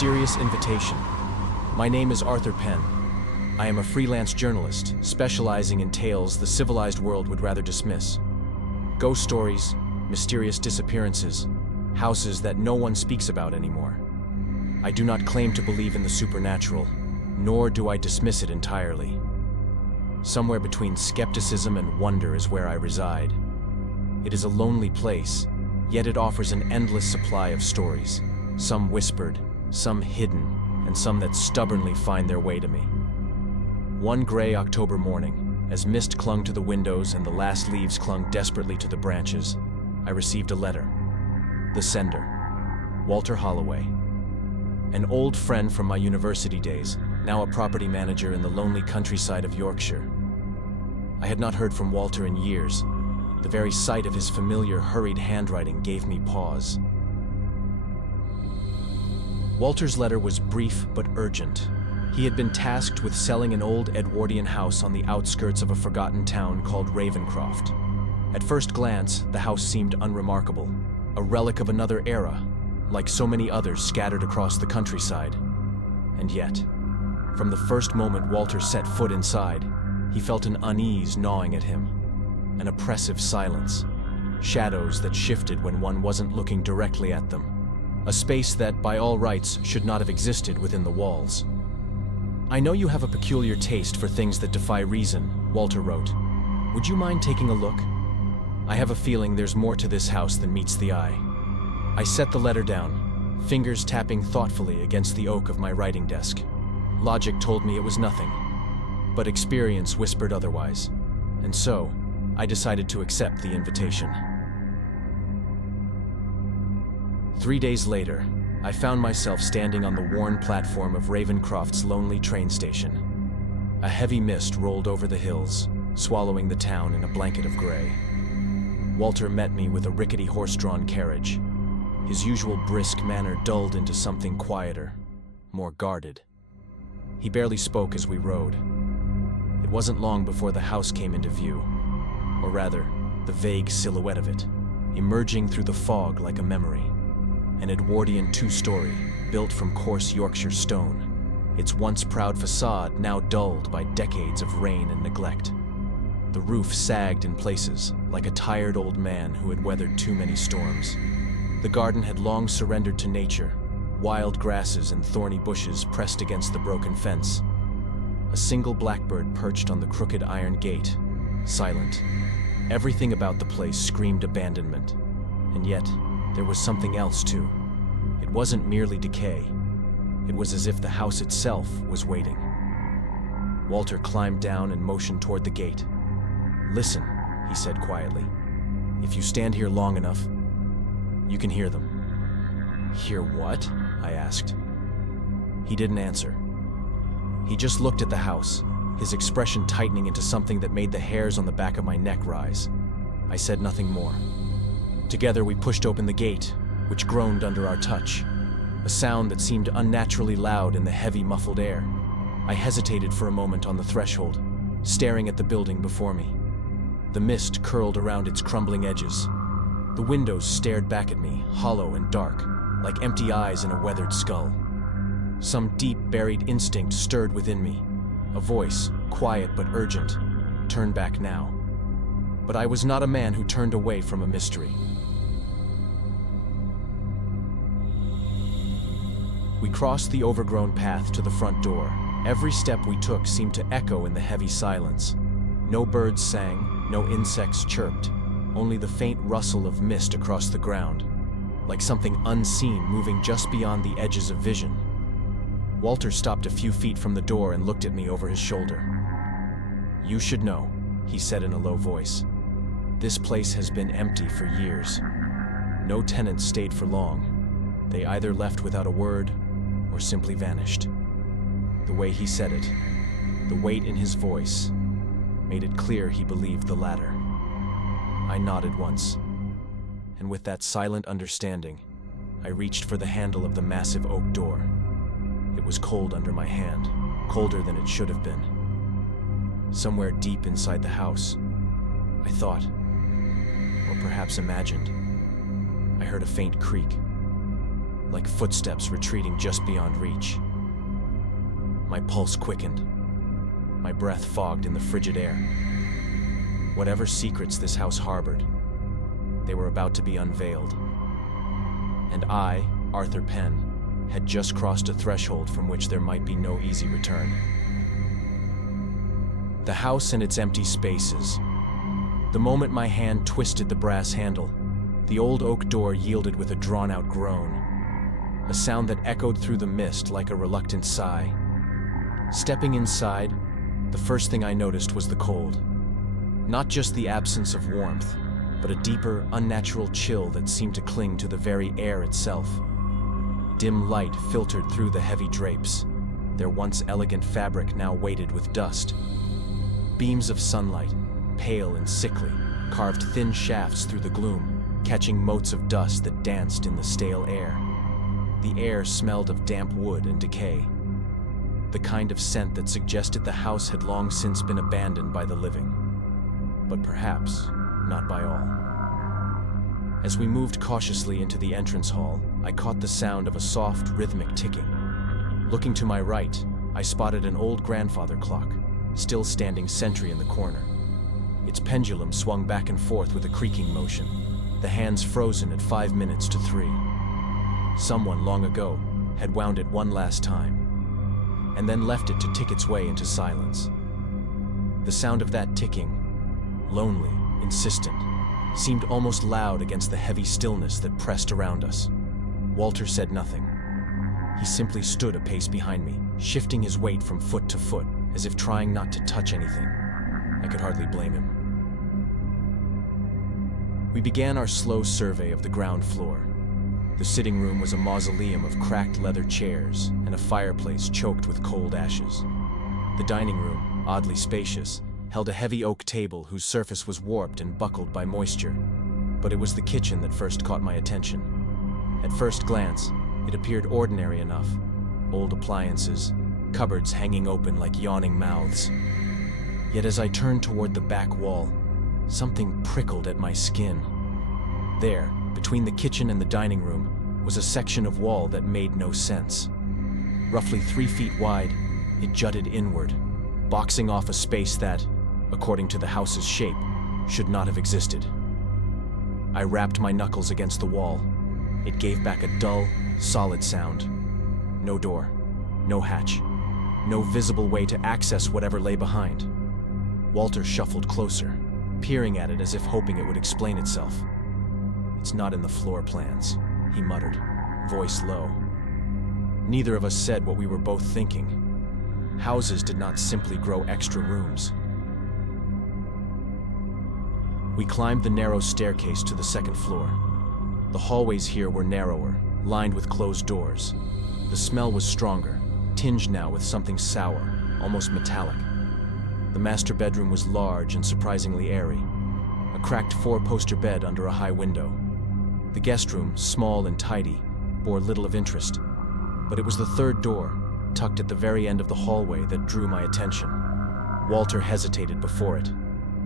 mysterious invitation. My name is Arthur Penn. I am a freelance journalist, specializing in tales the civilized world would rather dismiss. Ghost stories, mysterious disappearances, houses that no one speaks about anymore. I do not claim to believe in the supernatural, nor do I dismiss it entirely. Somewhere between skepticism and wonder is where I reside. It is a lonely place, yet it offers an endless supply of stories, some whispered, some hidden, and some that stubbornly find their way to me. One gray October morning, as mist clung to the windows and the last leaves clung desperately to the branches, I received a letter. The sender, Walter Holloway, an old friend from my university days, now a property manager in the lonely countryside of Yorkshire. I had not heard from Walter in years. The very sight of his familiar, hurried handwriting gave me pause. Walter's letter was brief but urgent. He had been tasked with selling an old Edwardian house on the outskirts of a forgotten town called Ravencroft. At first glance, the house seemed unremarkable, a relic of another era, like so many others scattered across the countryside. And yet, from the first moment Walter set foot inside, he felt an unease gnawing at him. An oppressive silence, shadows that shifted when one wasn't looking directly at them, a space that, by all rights, should not have existed within the walls. "I know you have a peculiar taste for things that defy reason," Walter wrote. "Would you mind taking a look? I have a feeling there's more to this house than meets the eye." I set the letter down, fingers tapping thoughtfully against the oak of my writing desk. Logic told me it was nothing, but experience whispered otherwise, and so, I decided to accept the invitation. 3 days later, I found myself standing on the worn platform of Ravencroft's lonely train station. A heavy mist rolled over the hills, swallowing the town in a blanket of gray. Walter met me with a rickety horse-drawn carriage. His usual brisk manner dulled into something quieter, more guarded. He barely spoke as we rode. It wasn't long before the house came into view. Or rather, the vague silhouette of it, emerging through the fog like a memory. An Edwardian two-story, built from coarse Yorkshire stone, its once proud facade now dulled by decades of rain and neglect. The roof sagged in places, like a tired old man who had weathered too many storms. The garden had long surrendered to nature, wild grasses and thorny bushes pressed against the broken fence. A single blackbird perched on the crooked iron gate, silent. Everything about the place screamed abandonment. And yet, there was something else too. It wasn't merely decay. It was as if the house itself was waiting. Walter climbed down and motioned toward the gate. "Listen," he said quietly. "If you stand here long enough, you can hear them." "Hear what?" I asked. He didn't answer. He just looked at the house, his expression tightening into something that made the hairs on the back of my neck rise. I said nothing more. Together we pushed open the gate, which groaned under our touch, a sound that seemed unnaturally loud in the heavy, muffled air. I hesitated for a moment on the threshold, staring at the building before me. The mist curled around its crumbling edges. The windows stared back at me, hollow and dark, like empty eyes in a weathered skull. Some deep, buried instinct stirred within me. A voice, quiet but urgent, "Turn back now." But I was not a man who turned away from a mystery. We crossed the overgrown path to the front door. Every step we took seemed to echo in the heavy silence. No birds sang, no insects chirped, only the faint rustle of mist across the ground, like something unseen moving just beyond the edges of vision. Walter stopped a few feet from the door and looked at me over his shoulder. "You should know," he said in a low voice. "This place has been empty for years. No tenants stayed for long. They either left without a word or simply vanished." The way he said it, the weight in his voice, made it clear he believed the latter. I nodded once, and with that silent understanding, I reached for the handle of the massive oak door. It was cold under my hand, colder than it should have been. Somewhere deep inside the house, I thought, or perhaps imagined, I heard a faint creak. like footsteps retreating just beyond reach. My pulse quickened, my breath fogged in the frigid air. Whatever secrets this house harbored, they were about to be unveiled. And I, Arthur Penn, had just crossed a threshold from which there might be no easy return. The house and its empty spaces. The moment my hand twisted the brass handle, the old oak door yielded with a drawn-out groan, a sound that echoed through the mist like a reluctant sigh. Stepping inside, the first thing I noticed was the cold. Not just the absence of warmth, but a deeper, unnatural chill that seemed to cling to the very air itself. Dim light filtered through the heavy drapes, their once elegant fabric now weighted with dust. Beams of sunlight, pale and sickly, carved thin shafts through the gloom, catching motes of dust that danced in the stale air. The air smelled of damp wood and decay, the kind of scent that suggested the house had long since been abandoned by the living, but perhaps not by all. As we moved cautiously into the entrance hall, I caught the sound of a soft, rhythmic ticking. Looking to my right, I spotted an old grandfather clock, still standing sentry in the corner. Its pendulum swung back and forth with a creaking motion, the hands frozen at 5 minutes to 3. Someone long ago had wound it one last time, and then left it to tick its way into silence. The sound of that ticking, lonely, insistent, seemed almost loud against the heavy stillness that pressed around us. Walter said nothing. He simply stood a pace behind me, shifting his weight from foot to foot, as if trying not to touch anything. I could hardly blame him. We began our slow survey of the ground floor. The sitting room was a mausoleum of cracked leather chairs and a fireplace choked with cold ashes. The dining room, oddly spacious, held a heavy oak table whose surface was warped and buckled by moisture. But it was the kitchen that first caught my attention. At first glance, it appeared ordinary enough. Old appliances, cupboards hanging open like yawning mouths. Yet as I turned toward the back wall, something prickled at my skin. There, between the kitchen and the dining room, was a section of wall that made no sense. Roughly 3 feet wide, it jutted inward, boxing off a space that, according to the house's shape, should not have existed. I rapped my knuckles against the wall. It gave back a dull, solid sound. No door, no hatch, no visible way to access whatever lay behind. Walter shuffled closer, peering at it as if hoping it would explain itself. "It's not in the floor plans," he muttered, voice low. Neither of us said what we were both thinking. Houses did not simply grow extra rooms. We climbed the narrow staircase to the second floor. The hallways here were narrower, lined with closed doors. The smell was stronger, tinged now with something sour, almost metallic. The master bedroom was large and surprisingly airy, a cracked 4-poster bed under a high window. The guest room, small and tidy, bore little of interest, but it was the third door, tucked at the very end of the hallway, that drew my attention. Walter hesitated before it.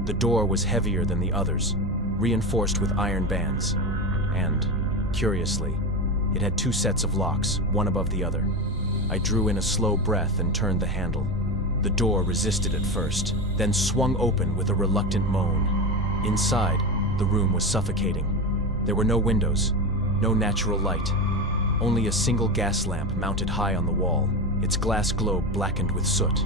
The door was heavier than the others, reinforced with iron bands, and, curiously, it had 2 sets of locks, one above the other. I drew in a slow breath and turned the handle. The door resisted at first, then swung open with a reluctant moan. Inside, the room was suffocating. There were no windows, no natural light, only a single gas lamp mounted high on the wall, its glass globe blackened with soot.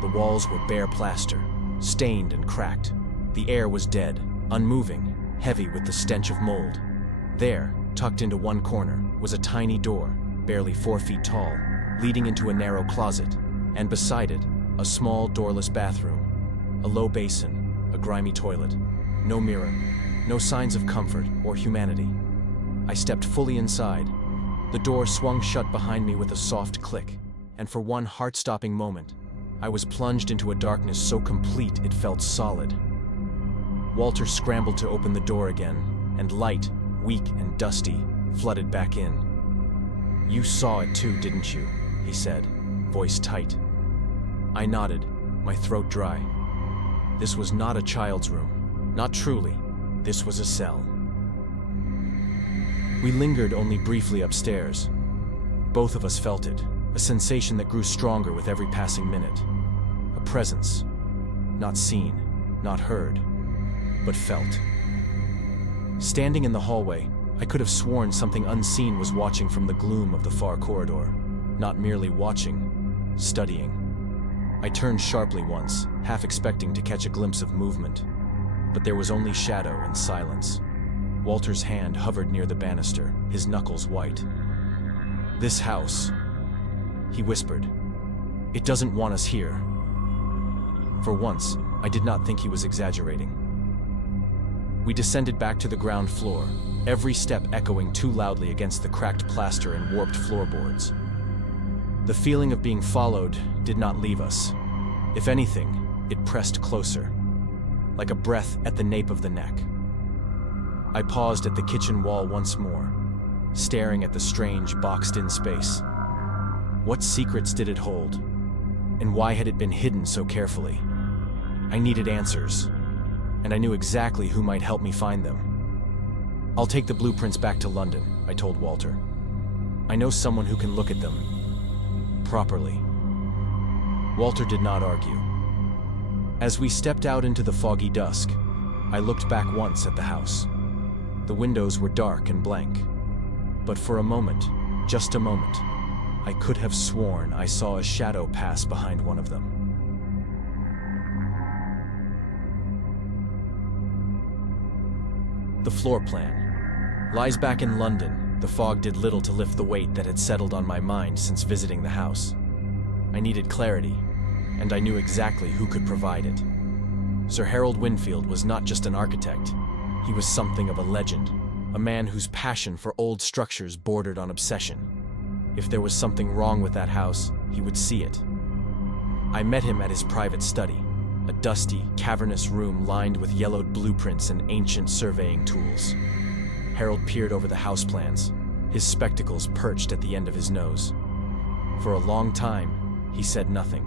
The walls were bare plaster, stained and cracked. The air was dead, unmoving, heavy with the stench of mold. There, tucked into one corner, was a tiny door, barely 4 feet tall, leading into a narrow closet, and beside it, a small doorless bathroom, a low basin, a grimy toilet. No mirror, no signs of comfort or humanity. I stepped fully inside. The door swung shut behind me with a soft click, and for one heart-stopping moment, I was plunged into a darkness so complete it felt solid. Walter scrambled to open the door again, and light, weak and dusty, flooded back in. "You saw it too, didn't you?" he said, voice tight. I nodded, my throat dry. This was not a child's room. Not truly. This was a cell. We lingered only briefly upstairs, Both of us felt it, a sensation that grew stronger with every passing minute. A presence, not seen, not heard, but felt. Standing in the hallway, I could have sworn something unseen was watching from the gloom of the far corridor. Not merely watching, studying. I turned sharply once, half expecting to catch a glimpse of movement. But there was only shadow and silence. Walter's hand hovered near the banister, his knuckles white. "This house," he whispered. "It doesn't want us here." For once, I did not think he was exaggerating. We descended back to the ground floor, every step echoing too loudly against the cracked plaster and warped floorboards. The feeling of being followed did not leave us. If anything, it pressed closer, like a breath at the nape of the neck. I paused at the kitchen wall once more, staring at the strange, boxed-in space. What secrets did it hold? And why had it been hidden so carefully? I needed answers, and I knew exactly who might help me find them. "I'll take the blueprints back to London," I told Walter. "I know someone who can look at them properly." Walter did not argue. As we stepped out into the foggy dusk, I looked back once at the house. The windows were dark and blank, but for a moment, just a moment, I could have sworn I saw a shadow pass behind one of them. The floor plan lies back in London. The fog did little to lift the weight that had settled on my mind since visiting the house. I needed clarity, and I knew exactly who could provide it. Sir Harold Winfield was not just an architect. He was something of a legend, a man whose passion for old structures bordered on obsession. If there was something wrong with that house, he would see it. I met him at his private study, a dusty, cavernous room lined with yellowed blueprints and ancient surveying tools. Harold peered over the house plans, his spectacles perched at the end of his nose. For a long time, he said nothing.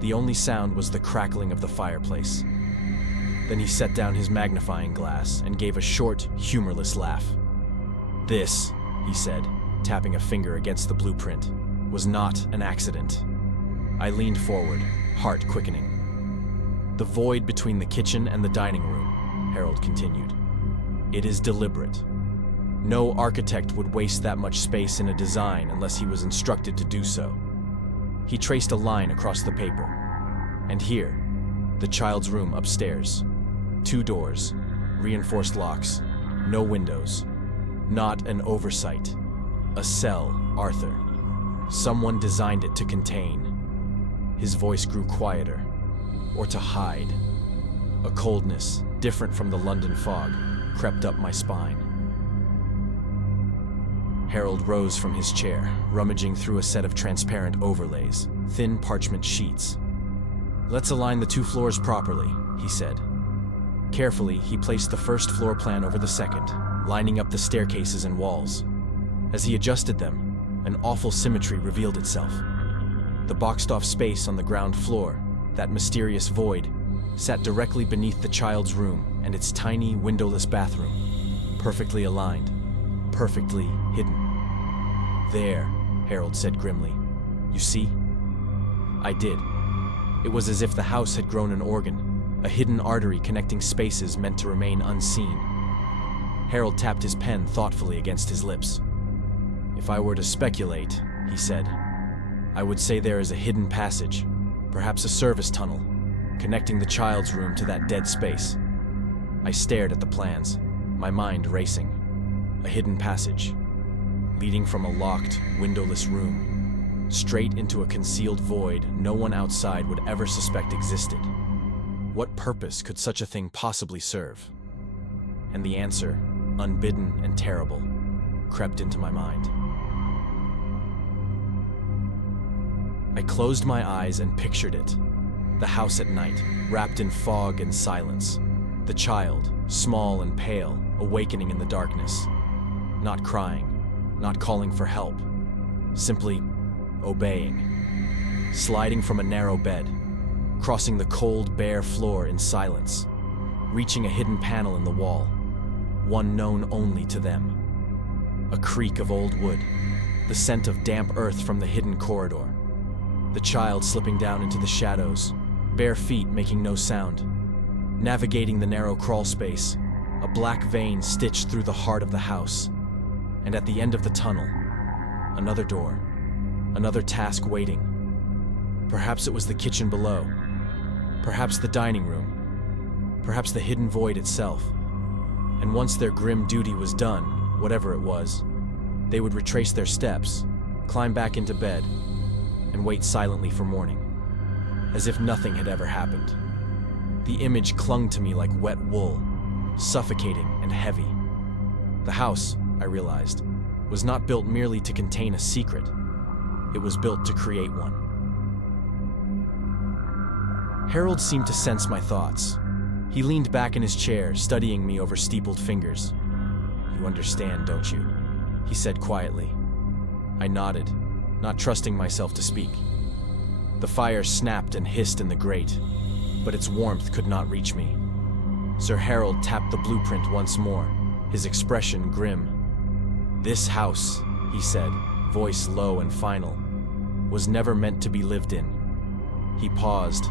The only sound was the crackling of the fireplace. Then he set down his magnifying glass and gave a short, humorless laugh. "This," he said, tapping a finger against the blueprint, "was not an accident." I leaned forward, heart quickening. "The void between the kitchen and the dining room," Harold continued. "It is deliberate. No architect would waste that much space in a design unless he was instructed to do so." He traced a line across the paper. "And here, the child's room upstairs. 2 doors, reinforced locks, no windows. Not an oversight. A cell, Arthur. Someone designed it to contain." His voice grew quieter, or to hide. A coldness, different from the London fog, crept up my spine. Harold rose from his chair, rummaging through a set of transparent overlays, thin parchment sheets. "Let's align the 2 floors properly," he said. Carefully, he placed the first floor plan over the second, lining up the staircases and walls. As he adjusted them, an awful symmetry revealed itself. The boxed-off space on the ground floor, that mysterious void, sat directly beneath the child's room and its tiny, windowless bathroom, perfectly aligned, perfectly hidden. "There," Harold said grimly. "You see?" I did. It was as if the house had grown an organ, a hidden artery connecting spaces meant to remain unseen. Harold tapped his pen thoughtfully against his lips. "If I were to speculate," he said, "I would say there is a hidden passage, perhaps a service tunnel, connecting the child's room to that dead space." I stared at the plans, my mind racing. A hidden passage, leading from a locked, windowless room, straight into a concealed void no one outside would ever suspect existed. What purpose could such a thing possibly serve? And the answer, unbidden and terrible, crept into my mind. I closed my eyes and pictured it. The house at night, wrapped in fog and silence. The child, small and pale, awakening in the darkness. Not crying, not calling for help, simply obeying. Sliding from a narrow bed, crossing the cold, bare floor in silence, reaching a hidden panel in the wall, one known only to them. A creak of old wood, the scent of damp earth from the hidden corridor. The child slipping down into the shadows, bare feet making no sound. Navigating the narrow crawl space, a black vein stitched through the heart of the house. And at the end of the tunnel, another door, another task waiting. Perhaps it was the kitchen below, perhaps the dining room, perhaps the hidden void itself. And once their grim duty was done, whatever it was, they would retrace their steps, climb back into bed, and wait silently for morning, as if nothing had ever happened. The image clung to me like wet wool, suffocating and heavy. The house, I realized, was not built merely to contain a secret. It was built to create one. Harold seemed to sense my thoughts. He leaned back in his chair, studying me over steepled fingers. "You understand, don't you?" he said quietly. I nodded, not trusting myself to speak. The fire snapped and hissed in the grate, but its warmth could not reach me. Sir Harold tapped the blueprint once more, his expression grim. "This house," he said, voice low and final, "was never meant to be lived in." He paused,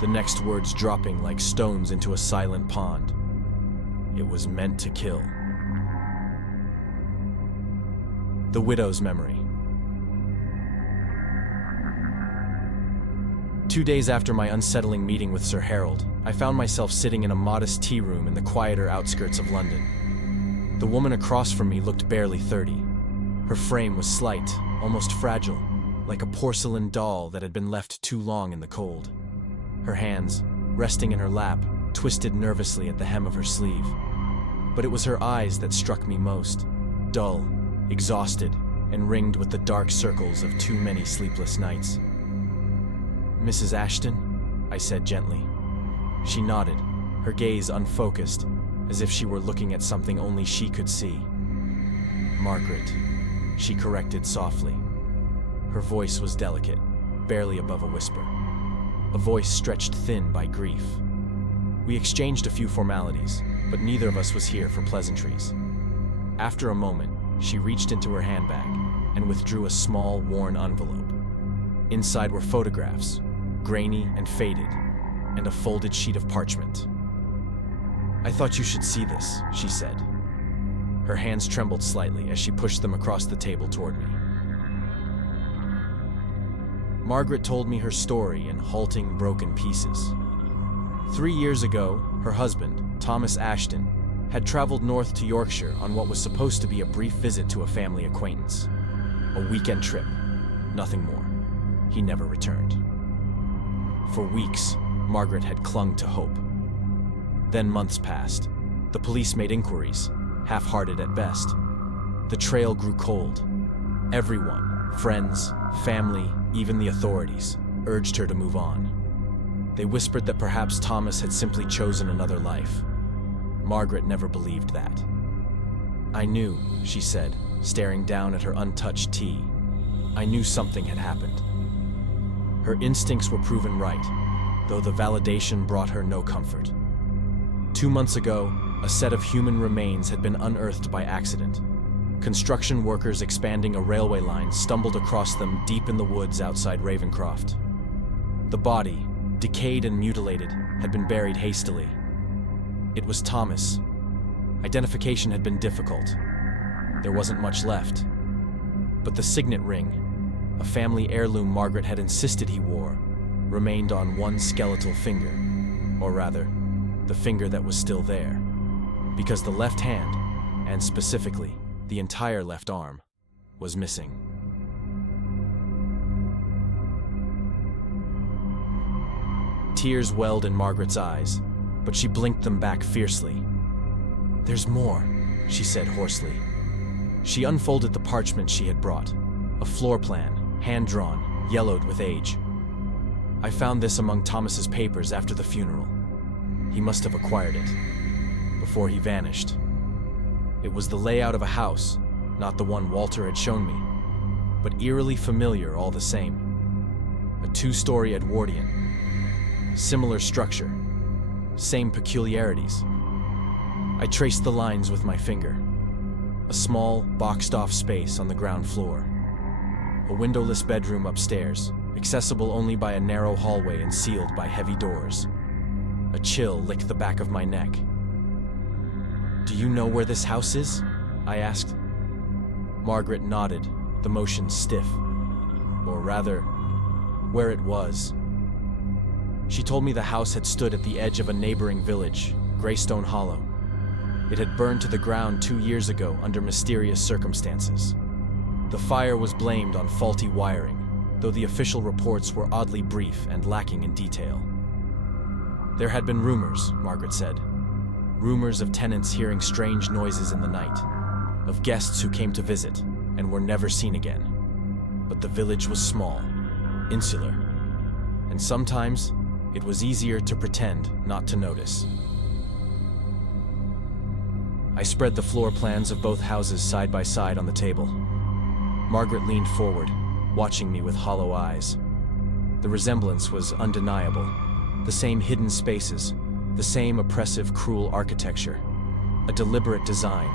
the next words dropping like stones into a silent pond. "It was meant to kill." The widow's memory. 2 days after my unsettling meeting with Sir Harold, I found myself sitting in a modest tea room in the quieter outskirts of London. The woman across from me looked barely 30. Her frame was slight, almost fragile, like a porcelain doll that had been left too long in the cold. Her hands, resting in her lap, twisted nervously at the hem of her sleeve. But it was her eyes that struck me most, dull, exhausted, and ringed with the dark circles of too many sleepless nights. "Mrs. Ashton?" I said gently. She nodded, her gaze unfocused, as if she were looking at something only she could see. "Margaret," she corrected softly. Her voice was delicate, barely above a whisper. A voice stretched thin by grief. We exchanged a few formalities, but neither of us was here for pleasantries. After a moment, she reached into her handbag and withdrew a small, worn envelope. Inside were photographs, grainy and faded, and a folded sheet of parchment. "I thought you should see this," she said. Her hands trembled slightly as she pushed them across the table toward me. Margaret told me her story in halting, broken pieces. 3 years ago, her husband, Thomas Ashton, had traveled north to Yorkshire on what was supposed to be a brief visit to a family acquaintance. A weekend trip, nothing more. He never returned. For weeks, Margaret had clung to hope. Then months passed. The police made inquiries, half-hearted at best. The trail grew cold. Everyone, friends, family, even the authorities, urged her to move on. They whispered that perhaps Thomas had simply chosen another life. Margaret never believed that. "I knew," she said, staring down at her untouched tea. "I knew something had happened." Her instincts were proven right, though the validation brought her no comfort. 2 months ago, a set of human remains had been unearthed by accident. Construction workers expanding a railway line stumbled across them deep in the woods outside Ravencroft. The body, decayed and mutilated, had been buried hastily. It was Thomas. Identification had been difficult. There wasn't much left. But the signet ring, a family heirloom Margaret had insisted he wore, remained on one skeletal finger, or rather, the finger that was still there, because the left hand, and specifically, the entire left arm, was missing. Tears welled in Margaret's eyes, but she blinked them back fiercely. "There's more," she said hoarsely. She unfolded the parchment she had brought, a floor plan, hand-drawn, yellowed with age. "I found this among Thomas's papers after the funeral. He must have acquired it, before he vanished. It was the layout of a house, not the one Walter had shown me, but eerily familiar all the same. A 2-story Edwardian. Similar structure, same peculiarities. I traced the lines with my finger. A small, boxed-off space on the ground floor. a windowless bedroom upstairs, accessible only by a narrow hallway and sealed by heavy doors. A chill licked the back of my neck. "Do you know where this house is?" I asked. Margaret nodded, the motion stiff. Or rather, where it was. She told me the house had stood at the edge of a neighboring village, Greystone Hollow. It had burned to the ground 2 years ago under mysterious circumstances. The fire was blamed on faulty wiring, though the official reports were oddly brief and lacking in detail. There had been rumors, Margaret said. Rumors of tenants hearing strange noises in the night, of guests who came to visit and were never seen again. But the village was small, insular, and sometimes it was easier to pretend not to notice. I spread the floor plans of both houses side by side on the table. Margaret leaned forward, watching me with hollow eyes. The resemblance was undeniable. The same hidden spaces, the same oppressive, cruel architecture. A deliberate design,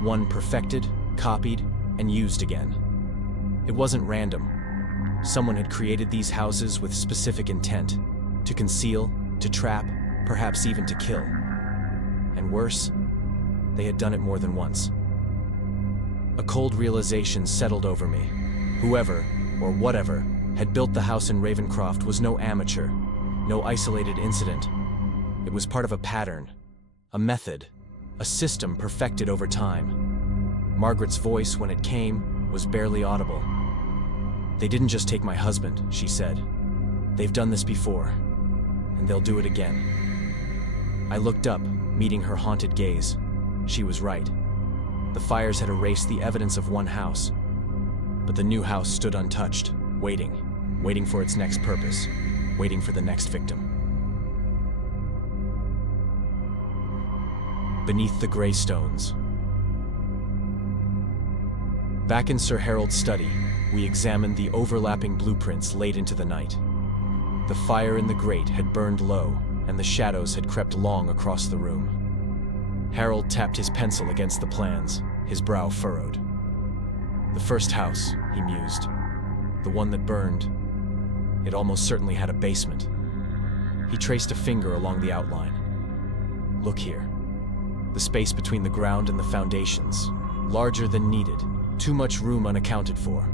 one perfected, copied, and used again. It wasn't random. Someone had created these houses with specific intent, to conceal, to trap, perhaps even to kill. And worse, they had done it more than once. A cold realization settled over me. Whoever, or whatever, had built the house in Ravencroft was no amateur, no isolated incident. It was part of a pattern, a method, a system perfected over time. Margaret's voice, when it came, was barely audible. "They didn't just take my husband," she said. "They've done this before, and they'll do it again." I looked up, meeting her haunted gaze. She was right. The fires had erased the evidence of one house, but the new house stood untouched, waiting for its next purpose, waiting for the next victim. Beneath the gray stones. Back in Sir Harold's study, we examined the overlapping blueprints late into the night. The fire in the grate had burned low, and the shadows had crept long across the room. Harold tapped his pencil against the plans, his brow furrowed. "The first house," he mused. "The one that burned. It almost certainly had a basement." He traced a finger along the outline. "Look here. The space between the ground and the foundations. Larger than needed. Too much room unaccounted for."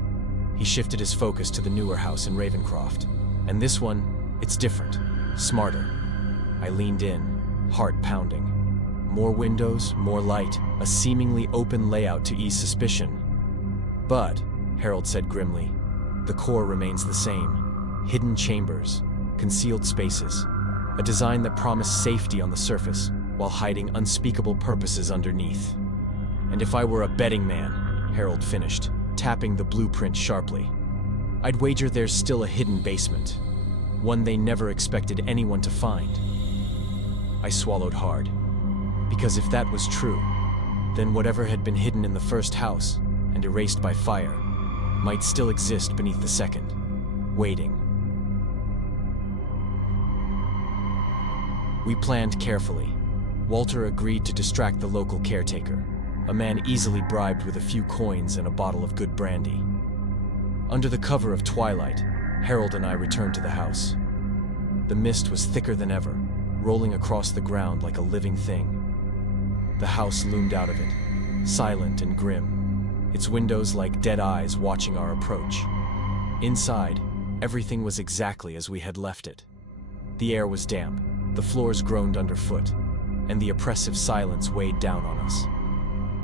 He shifted his focus to the newer house in Ravencroft. "And this one, it's different. Smarter." I leaned in, heart pounding. More windows, more light, a seemingly open layout to ease suspicion. "But," Harold said grimly, "the core remains the same. Hidden chambers, concealed spaces, a design that promised safety on the surface while hiding unspeakable purposes underneath." "And if I were a betting man," Harold finished, tapping the blueprint sharply, "I'd wager there's still a hidden basement, one they never expected anyone to find." I swallowed hard. Because if that was true, then whatever had been hidden in the first house and erased by fire might still exist beneath the second, waiting. We planned carefully. Walter agreed to distract the local caretaker, a man easily bribed with a few coins and a bottle of good brandy. Under the cover of twilight, Harold and I returned to the house. The mist was thicker than ever, rolling across the ground like a living thing. The house loomed out of it, silent and grim, its windows like dead eyes watching our approach. Inside, everything was exactly as we had left it. The air was damp, the floors groaned underfoot, and the oppressive silence weighed down on us.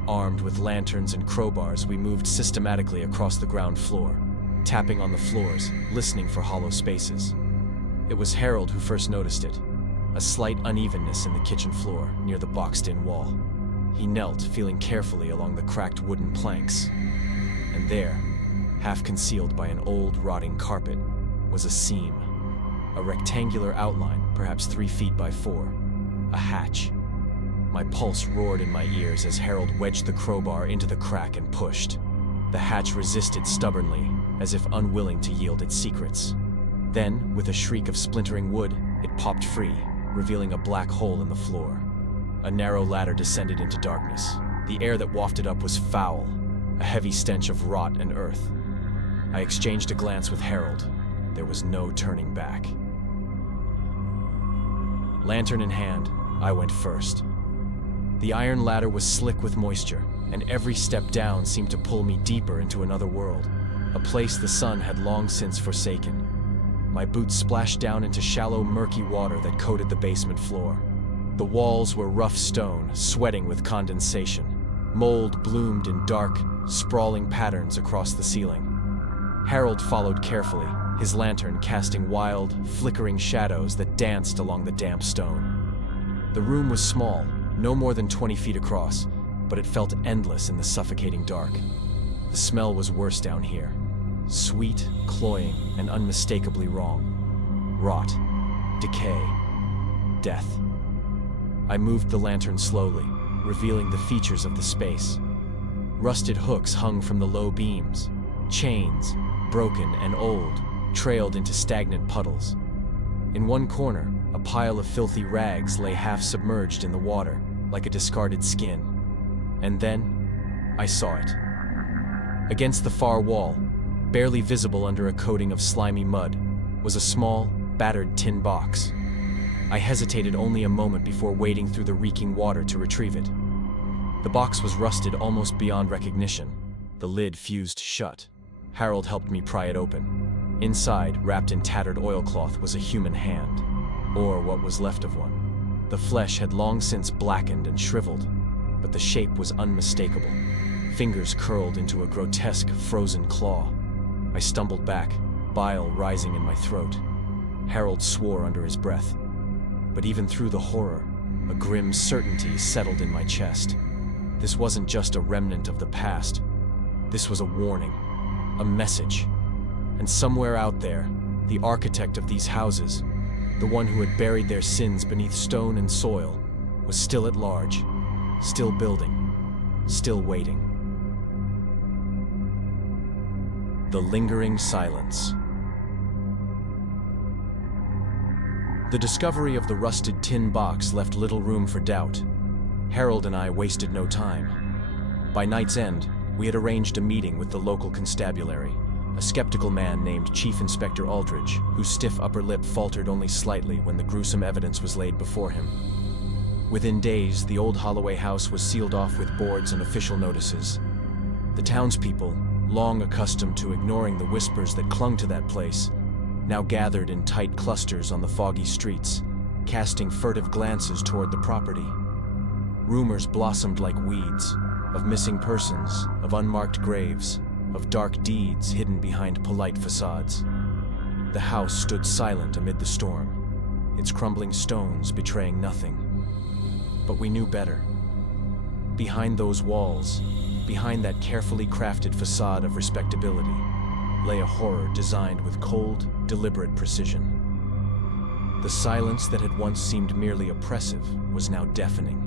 Armed with lanterns and crowbars, we moved systematically across the ground floor, tapping on the floors, listening for hollow spaces. It was Harold who first noticed it, a slight unevenness in the kitchen floor near the boxed-in wall. He knelt, feeling carefully along the cracked wooden planks. And there, half concealed by an old, rotting carpet, was a seam. A rectangular outline, perhaps 3 feet by 4. A hatch. My pulse roared in my ears as Harold wedged the crowbar into the crack and pushed. The hatch resisted stubbornly, as if unwilling to yield its secrets. Then, with a shriek of splintering wood, it popped free, revealing a black hole in the floor. A narrow ladder descended into darkness. The air that wafted up was foul, a heavy stench of rot and earth. I exchanged a glance with Harold. There was no turning back. Lantern in hand, I went first. The iron ladder was slick with moisture, and every step down seemed to pull me deeper into another world, a place the sun had long since forsaken. My boots splashed down into shallow, murky water that coated the basement floor. The walls were rough stone, sweating with condensation. Mold bloomed in dark, sprawling patterns across the ceiling. Harold followed carefully, his lantern casting wild, flickering shadows that danced along the damp stone. The room was small, no more than 20 feet across, but it felt endless in the suffocating dark. The smell was worse down here. Sweet, cloying, and unmistakably wrong. Rot, decay, death. I moved the lantern slowly, revealing the features of the space. Rusted hooks hung from the low beams. Chains, broken and old, trailed into stagnant puddles. In one corner, a pile of filthy rags lay half submerged in the water, like a discarded skin. And then, I saw it. Against the far wall, barely visible under a coating of slimy mud, was a small, battered tin box. I hesitated only a moment before wading through the reeking water to retrieve it. The box was rusted almost beyond recognition. The lid fused shut. Harold helped me pry it open. Inside, wrapped in tattered oilcloth, was a human hand, or what was left of one. The flesh had long since blackened and shriveled, but the shape was unmistakable. Fingers curled into a grotesque, frozen claw. I stumbled back, bile rising in my throat. Harold swore under his breath. But even through the horror, a grim certainty settled in my chest. This wasn't just a remnant of the past. This was a warning, a message. And somewhere out there, the architect of these houses, the one who had buried their sins beneath stone and soil, was still at large, still building, still waiting. The lingering silence. The discovery of the rusted tin box left little room for doubt. Harold and I wasted no time. By night's end, we had arranged a meeting with the local constabulary, a skeptical man named Chief Inspector Aldridge, whose stiff upper lip faltered only slightly when the gruesome evidence was laid before him. Within days, the old Holloway house was sealed off with boards and official notices. The townspeople, long accustomed to ignoring the whispers that clung to that place, now gathered in tight clusters on the foggy streets, casting furtive glances toward the property. Rumors blossomed like weeds, of missing persons, of unmarked graves, of dark deeds hidden behind polite facades. The house stood silent amid the storm, its crumbling stones betraying nothing. But we knew better. Behind those walls, behind that carefully crafted facade of respectability, lay a horror designed with cold, deliberate precision. The silence that had once seemed merely oppressive was now deafening.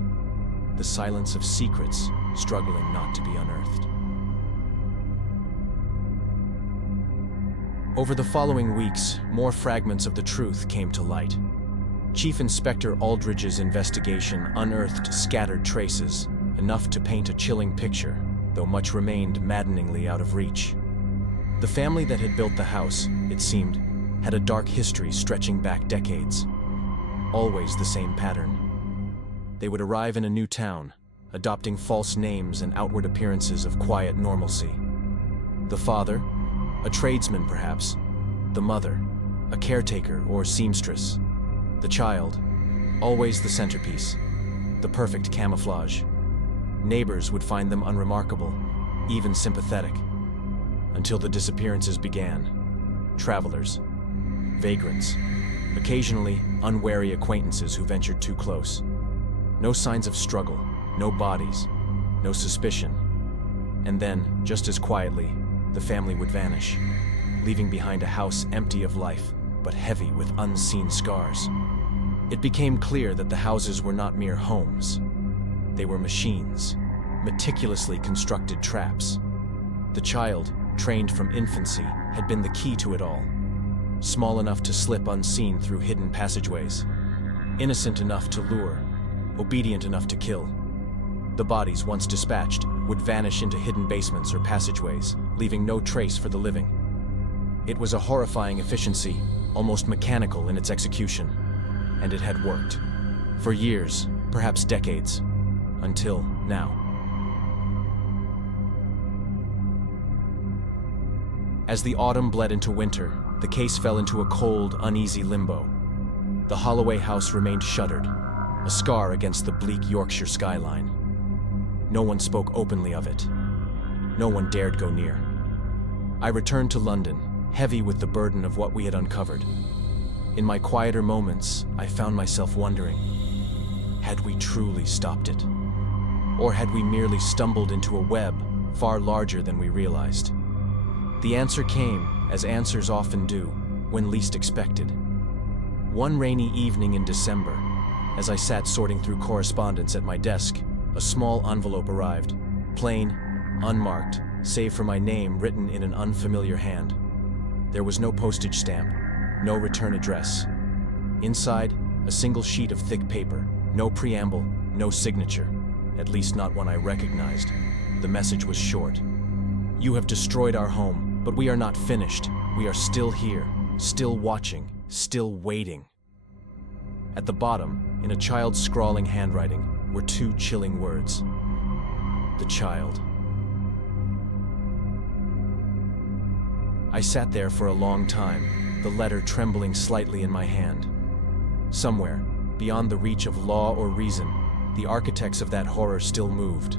The silence of secrets struggling not to be unearthed. Over the following weeks, more fragments of the truth came to light. Chief Inspector Aldridge's investigation unearthed scattered traces, enough to paint a chilling picture, though much remained maddeningly out of reach. The family that had built the house, it seemed, had a dark history stretching back decades. Always the same pattern. They would arrive in a new town, adopting false names and outward appearances of quiet normalcy. The father, a tradesman perhaps. The mother, a caretaker or seamstress. The child, always the centerpiece, the perfect camouflage. Neighbors would find them unremarkable, even sympathetic. Until the disappearances began. Travelers, vagrants, occasionally unwary acquaintances who ventured too close. No signs of struggle, no bodies, no suspicion. And then, just as quietly, the family would vanish, leaving behind a house empty of life, but heavy with unseen scars. It became clear that the houses were not mere homes. They were machines, meticulously constructed traps. The child, trained from infancy, had been the key to it all. Small enough to slip unseen through hidden passageways. Innocent enough to lure, obedient enough to kill. The bodies, once dispatched, would vanish into hidden basements or passageways, leaving no trace for the living. It was a horrifying efficiency, almost mechanical in its execution. And it had worked. For years, perhaps decades. Until now. As the autumn bled into winter, the case fell into a cold, uneasy limbo. The Holloway house remained shuttered, a scar against the bleak Yorkshire skyline. No one spoke openly of it. No one dared go near. I returned to London, heavy with the burden of what we had uncovered. In my quieter moments, I found myself wondering, had we truly stopped it? Or had we merely stumbled into a web far larger than we realized? The answer came, as answers often do, when least expected. One rainy evening in December, as I sat sorting through correspondence at my desk, a small envelope arrived, plain, unmarked, save for my name written in an unfamiliar hand. There was no postage stamp, no return address. Inside, a single sheet of thick paper, no preamble, no signature, at least not one I recognized. The message was short. You have destroyed our home, but we are not finished. We are still here, still watching, still waiting. At the bottom, in a child's scrawling handwriting, were two chilling words. The child. I sat there for a long time, the letter trembling slightly in my hand. Somewhere, beyond the reach of law or reason, the architects of that horror still moved,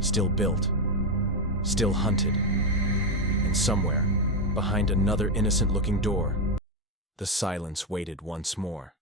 still built, still hunted. And somewhere, behind another innocent-looking door, the silence waited once more.